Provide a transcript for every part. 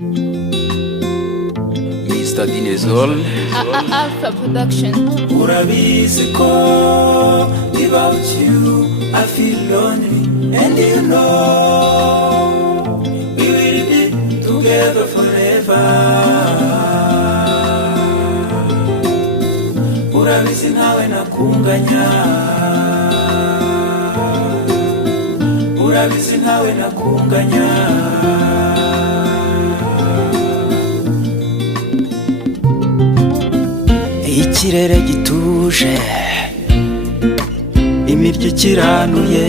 Mr. Dinezol Alpha Production. Urabizi ko without you I feel lonely, and you know we will be together forever. Urabizi nawe nakunganya, urabizi nawe nakunganya. Ikirere gituje, imirya ikiranuye,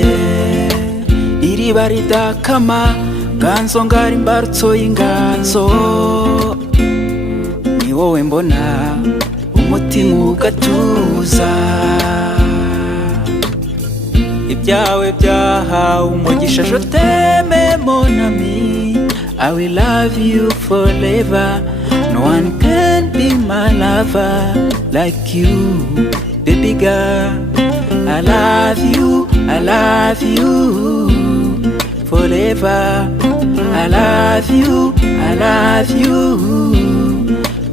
iriba ridakama, ganzo ngari imbarutso y'inganzo. Ni wowe mbona umutima ugatuza, ibyawe byahawe umugisha. Je t'aime mon ami, I will love you forever. No one can be my lover like you, baby girl. I love you forever. I love you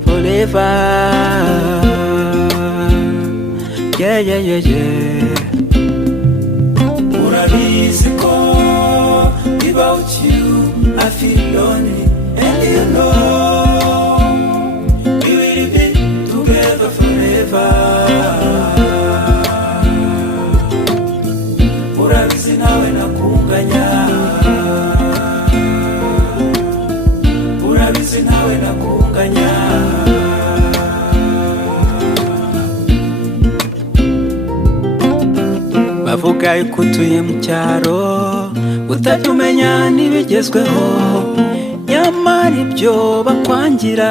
forever. Yeah, yeah, yeah, yeah. Urabizi ko without you I feel lonely, and you know we will be together forever. Urabizi nawe nakunganya, urabizi nawe nakunganya. Bavuga yuko utuye mu cyaro, utajya umenya n'ibigezweho, nyamara ibyo bakwangira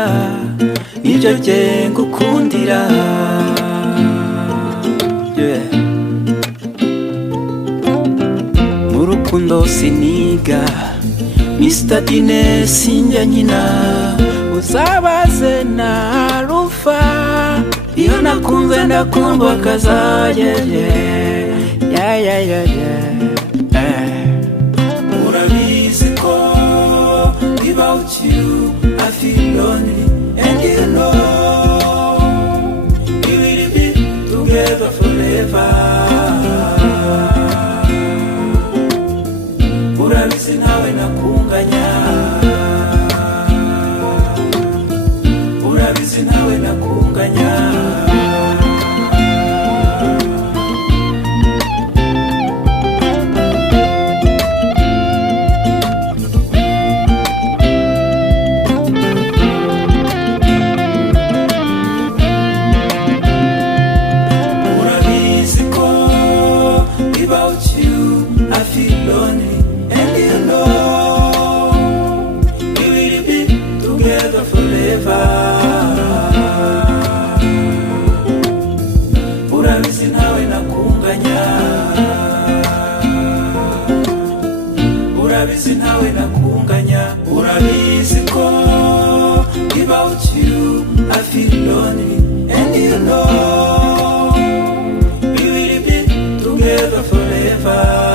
nibyo jye ngukundira. Yeah. Mu rukundo siniga, Mr. Dine sinjya nkina, uzabaze na Alpha. Iyo nakunze ndakundwa kazayeye. Yeah, yeah, yeah, yeah. Urabizi ko without you I feel lonely, and you know we will be together forever. Urabizi nawe nakunganya, urabizi nawe nakunganya. Without you I feel lonely, and you know we will be together forever. Urabizi nawe nakunganya, urabizi nawe nakunganya. Urabizi ko without you I feel lonely, and you know we will be together forever.